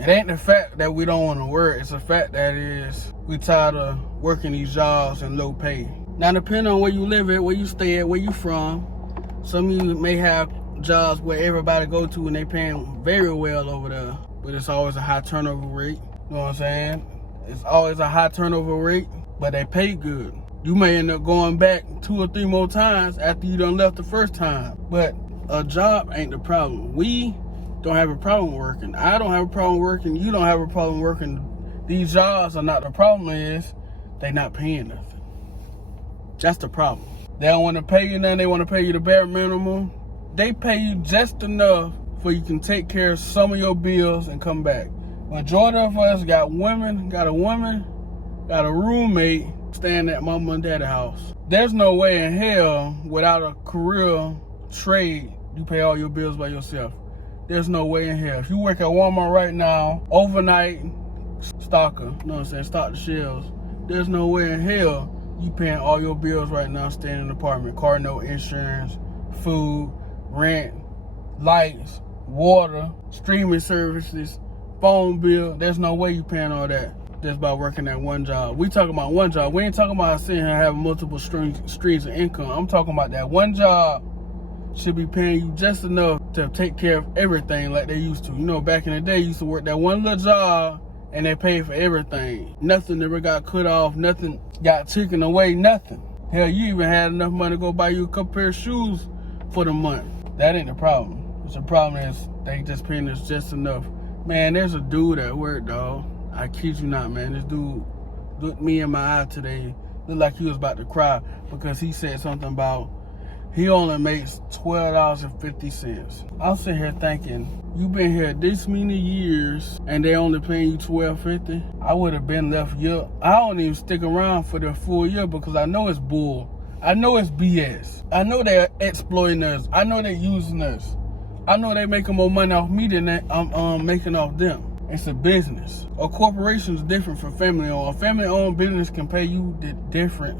It ain't the fact that we don't want to work. It's the fact that we tired of working these jobs and low pay. Now, depending on where you live at, where you stay at, where you from, some of you may have jobs where everybody go to and they paying very well over there. But it's always a high turnover rate. You know what I'm saying? It's always a high turnover rate, but they pay good. You may end up going back 2 or 3 more times after you done left the first time. But a job ain't the problem. We don't have a problem working. I don't have a problem working. You don't have a problem working. These jobs are not the problem. Is they not paying nothing. That's the problem. They don't want to pay you nothing. They want to pay you the bare minimum. They pay you just enough for you can take care of some of your bills and come back. Majority of us got a roommate staying at mama and daddy house. There's no way in hell without a career trade you pay all your bills by yourself. There's no way in hell. If you work at Walmart right now, overnight stocker, you know what I'm saying, stock the shelves, there's no way in hell you paying all your bills right now staying in an apartment. Car note, insurance, food, rent, lights, water, streaming services, phone bill. There's no way you paying all that just by working at one job. We talking about one job. We ain't talking about sitting here having multiple streams of income. I'm talking about that one job should be paying you just enough to take care of everything like they used to. You know, back in the day, you used to work that one little job and they paid for everything. Nothing never got cut off. Nothing got taken away. Nothing. Hell, you even had enough money to go buy you a couple pair of shoes for the month. That ain't the problem. The problem is they just paying us just enough. Man, there's a dude at work, dog. I kid you not, man. This dude looked me in my eye today. Looked like he was about to cry because he said something about he only makes $12.50. I'm sitting here thinking, you been here this many years and they only paying you $12.50. I would have been left here. I don't even stick around for the full year because I know it's bull. I know it's BS. I know they're exploiting us. I know they're using us. I know they making more money off me than I'm making off them. It's a business. A corporation is different from family-owned. A family-owned business can pay you different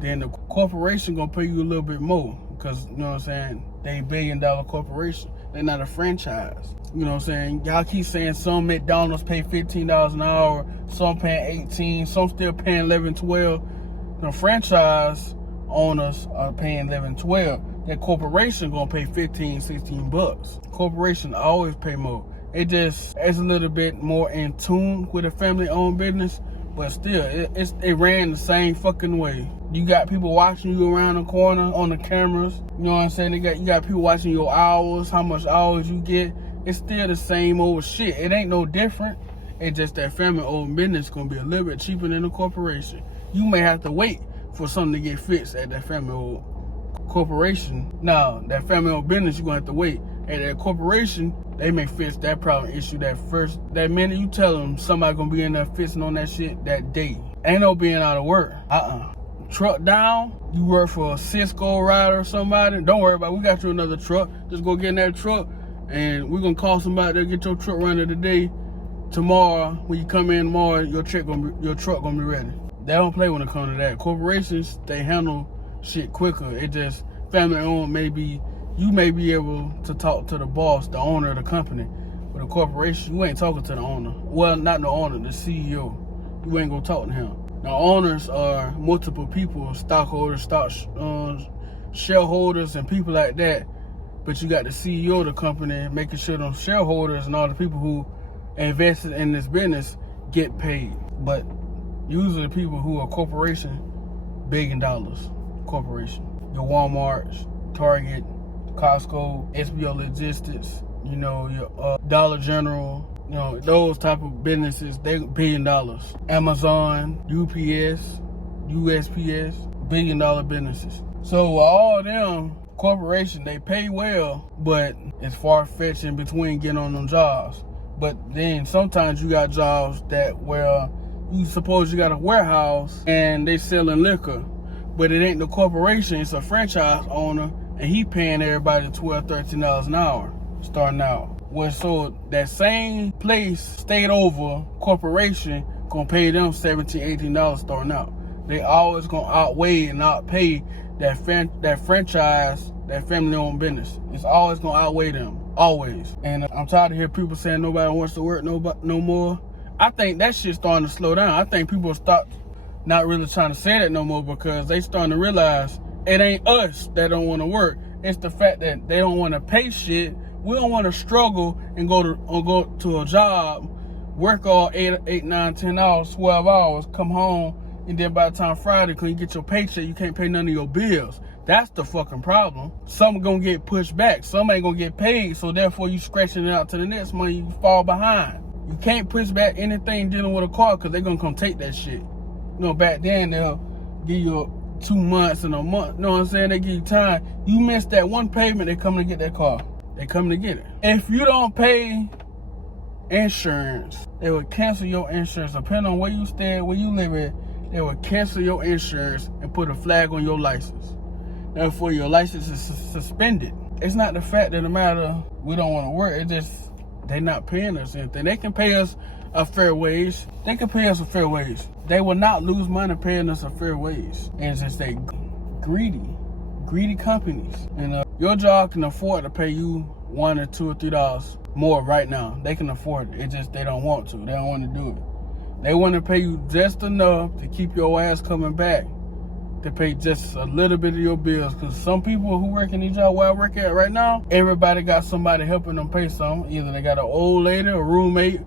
than the corporation gonna pay you a little bit more. Because, you know what I'm saying, they $1 billion corporation. They're not a franchise. You know what I'm saying? Y'all keep saying some McDonald's pay $15 an hour, some paying $18, some still paying $11, $12. The franchise owners are paying $11, $12. That corporation gonna pay $15, $16. Corporation always pay more. It's a little bit more in tune with a family-owned business, but still, it ran the same fucking way. You got people watching you around the corner on the cameras. You know what I'm saying? You got people watching your hours, how much hours you get. It's still the same old shit. It ain't no different. It's just that family-owned business gonna be a little bit cheaper than a corporation. You may have to wait for something to get fixed at that family-owned corporation. Now, that family-owned business, you're gonna have to wait. At that corporation, they may fix that problem issue that minute you tell them somebody gonna be in there fixing on that shit that day. Ain't no being out of work. Truck down, you work for a Cisco rider or somebody, don't worry about it. We got you another truck. Just go get in that truck and we're gonna call somebody to get your truck running today. Tomorrow, when you come in tomorrow, your truck gonna be ready. They don't play when it comes to that. Corporations, they handle shit quicker. It just family owned. You may be able to talk to the boss, the owner of the company. With a corporation, you ain't talking to the owner. Well, not the owner, the CEO. You ain't gonna talk to him. The owners are multiple people, stockholders, shareholders, and people like that. But you got the CEO of the company making sure those shareholders and all the people who invested in this business get paid. But usually the people who are corporation, big in dollars, corporation. Your Walmarts, Target, Costco, SBO Logistics, you know, your Dollar General, you know, those type of businesses, they $1 billion. Amazon, UPS, USPS, $1 billion businesses. So all them corporations, they pay well, but it's far-fetched in between getting on them jobs. But then sometimes you got jobs that where you suppose you got a warehouse and they selling liquor, but it ain't the corporation, it's a franchise owner, and he paying everybody $12, $13 an hour starting out. Well, so that same place, state over corporation, gonna pay them $17, $18 starting out. They always gonna outweigh and outpay that franchise, that family-owned business. It's always gonna outweigh them. always. And I'm tired of hearing people saying nobody wants to work no more. I think that shit's starting to slow down. I think people stop not really trying to say that no more because they starting to realize it ain't us that don't want to work. It's the fact that they don't want to pay shit. We don't want to struggle and go to a job, work all 8, 9, 10 hours, 12 hours, come home, and then by the time Friday, when you get your paycheck, you can't pay none of your bills. That's the fucking problem. Some gonna get pushed back. Some ain't gonna get paid, so therefore you scratching it out to the next month, you fall behind. You can't push back anything dealing with a car because they're gonna come take that shit. You know, back then they'll give you 2 months and a month. You know what I'm saying? They give you time. You miss that one payment, they come to get that car. They come to get it. If you don't pay insurance, they will cancel your insurance. Depending on where you stay, where you live at, they will cancel your insurance and put a flag on your license. Therefore, your license is suspended. It's not the fact that no matter we don't want to work, it's just they not paying us anything. They can pay us a fair wage. They can pay us a fair wage. They will not lose money paying us a fair wage. And it's just they greedy companies. And your job can afford to pay you $1 or $2 or $3 more right now. They can afford it. It's just they don't want to. They don't want to do it. They want to pay you just enough to keep your ass coming back, to pay just a little bit of your bills. Because some people who work in these jobs where I work at right now, everybody got somebody helping them pay something. Either they got an old lady, a roommate.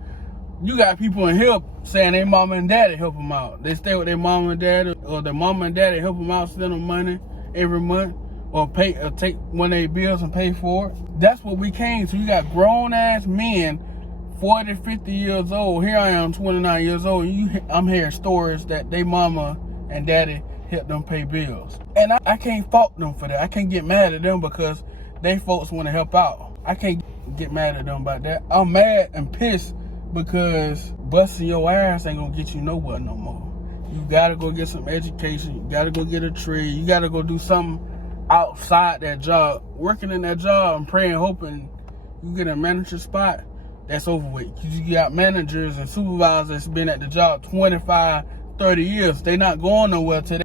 You got people in here saying their mama and daddy help them out. They stay with their mama and daddy, or their mama and daddy help them out, send them money every month, or pay, or take one of their bills and pay for it. That's what we came to. You got grown ass men, 40, 50 years old. Here I am, 29 years old. I'm hearing stories that they mama and daddy help them pay bills. And I can't fault them for that. I can't get mad at them because they folks want to help out. I can't get mad at them about that. I'm mad and pissed because busting your ass ain't gonna get you nowhere no more. You gotta go get some education. You gotta go get a trade. You gotta go do something outside that job. Working in that job and praying, hoping you get a manager spot, that's over with. You got managers and supervisors that's been at the job 25, 30 years. They not going nowhere today.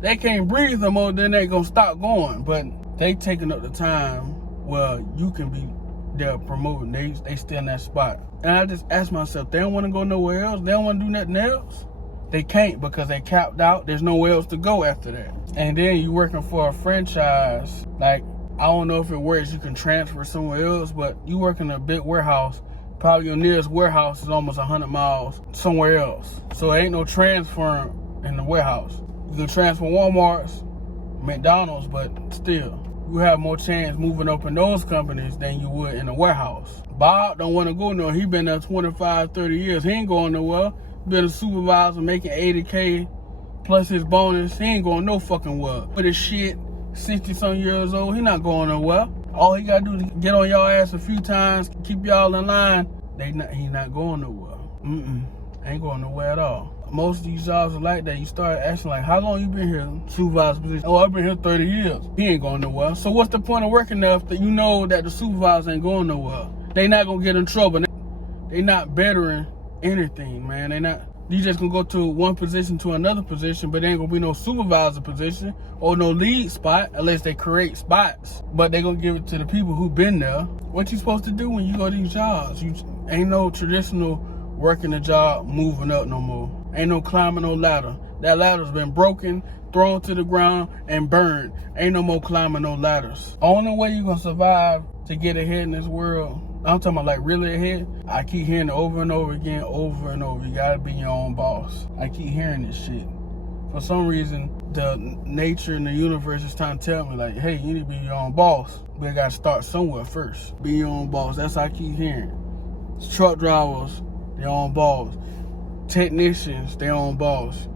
They can't breathe no more, then they gonna stop going. But they taking up the time where you can be there promoting. They still in that spot. And I just ask myself, they don't want to go nowhere else? They don't want to do nothing else? They can't because they capped out. There's nowhere else to go after that. And then you working for a franchise. Like, I don't know if it works, you can transfer somewhere else, but you work in a big warehouse. Probably your nearest warehouse is almost 100 miles somewhere else. So there ain't no transfer in the warehouse. You can transfer Walmart's, McDonald's, but still, you have more chance moving up in those companies than you would in a warehouse. Bob don't want to go nowhere. He been there 25, 30 years. He ain't going nowhere. Been a supervisor making $80K plus his bonus. He ain't going no fucking well. But his shit, 60-some years old, he not going nowhere. All he got to do is get on y'all ass a few times, keep y'all in line. He not going nowhere. Ain't going nowhere at all. Most of these jobs are like that. You start asking like, how long you been here? Supervisor position. Oh, I've been here 30 years. He ain't going nowhere. So what's the point of working there if you know that the supervisor ain't going nowhere? They not gonna get in trouble. They not bettering anything, man. They not. You just gonna go to one position to another position, but there ain't gonna be no supervisor position or no lead spot unless they create spots. But they gonna give it to the people who been there. What you supposed to do when you go to these jobs? You ain't no traditional working a job, moving up no more. Ain't no climbing no ladder. That ladder's been broken, thrown to the ground, and burned. Ain't no more climbing no ladders. Only way you gonna survive to get ahead in this world, I'm talking about like really ahead, I keep hearing it over and over again, over and over. You gotta be your own boss. I keep hearing this shit. For some reason, the nature and the universe is trying to tell me like, hey, you need to be your own boss. But you gotta start somewhere first. Be your own boss. That's how I keep hearing. Truck drivers, their own boss. Technicians, their own boss.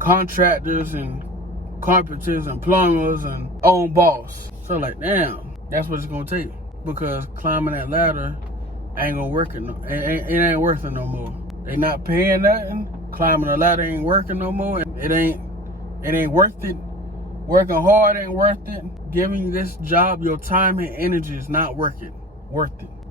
Contractors and carpenters and plumbers and own boss. So like, damn, that's what it's gonna take. Because climbing that ladder ain't gonna work it ain't worth it no more. They not paying nothing. Climbing the ladder ain't working no more. It ain't worth it. Working hard ain't worth it. Giving this job your time and energy is not worth it.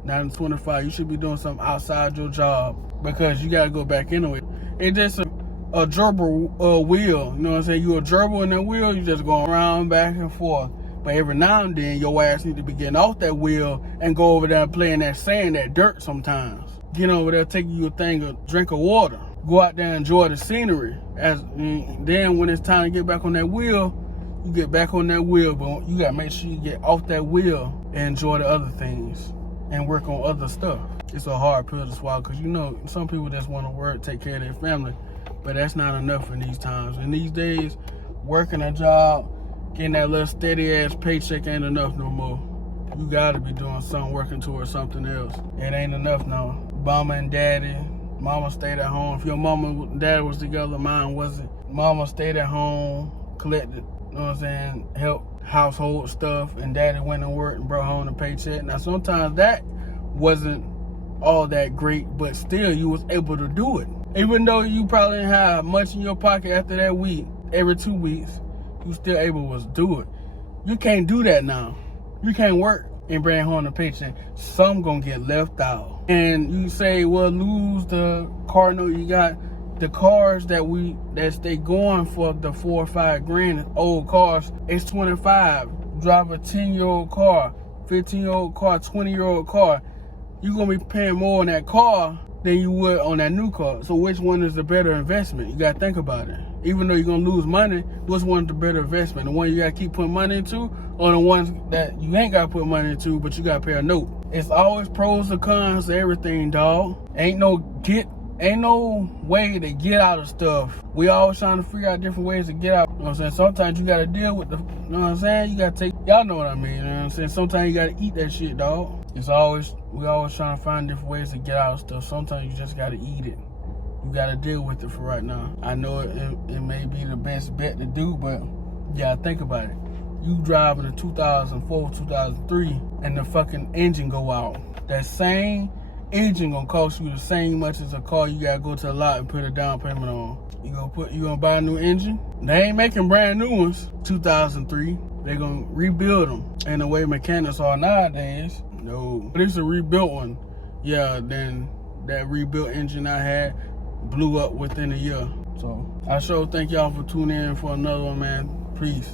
Not in 25. You should be doing something outside your job because you gotta go back into it. It's just a gerbil wheel. You know what I'm saying? You a gerbil in that wheel. You just going around back and forth. But every now and then, your ass need to be getting off that wheel and go over there and play in that sand, that dirt sometimes. Get over there, take you a drink of water. Go out there and enjoy the scenery. Then when it's time to get back on that wheel, you get back on that wheel, but you gotta make sure you get off that wheel and enjoy the other things and work on other stuff. It's a hard pill to swallow, because some people just want to work, take care of their family, but that's not enough in these times. In these days, working a job, getting that little steady ass paycheck ain't enough no more. You gotta be doing something, working towards something else. It ain't enough now. Mama and daddy, mama stayed at home. If your mama and daddy was together, mine wasn't. Mama stayed at home, collected, help household stuff, and daddy went and worked and brought home a paycheck. Now sometimes that wasn't all that great, but still you was able to do it. Even though you probably didn't have much in your pocket after that week, every 2 weeks, you still able to do it. You can't do that now. You can't work and bring home a paycheck. Some gonna get left out. And you say, well, lose the car note you got. The cars that stay going for the $4 or $5 grand, old cars, it's 25. Drive a 10-year-old car, 15-year-old car, 20-year-old car. You're gonna be paying more on that car than you would on that new car. So which one is the better investment? You gotta think about it. Even though you're gonna lose money, which one's the better investment? The one you gotta keep putting money into, or the ones that you ain't gotta put money into, but you gotta pay a note? It's always pros and cons to everything, dog. Ain't no way to get out of stuff. We always trying to figure out different ways to get out. You know what I'm saying? Sometimes you gotta deal with you know what I'm saying? You gotta y'all know what I mean, you know what I'm saying? Sometimes you gotta eat that shit, dog. We always trying to find different ways to get out of stuff. Sometimes you just gotta eat it. You gotta deal with it for right now. I know it may be the best bet to do, but yeah, think about it. You driving a 2004, 2003, and the fucking engine go out. That same engine gonna cost you the same much as a car you gotta go to the lot and put a down payment on. You gonna buy a new engine? They ain't making brand new ones. 2003, they gonna rebuild them. And the way mechanics are nowadays, no. But it's a rebuilt one. Yeah, then that rebuilt engine I had blew up within a year. So I sure thank y'all for tuning in for another one, man. Peace.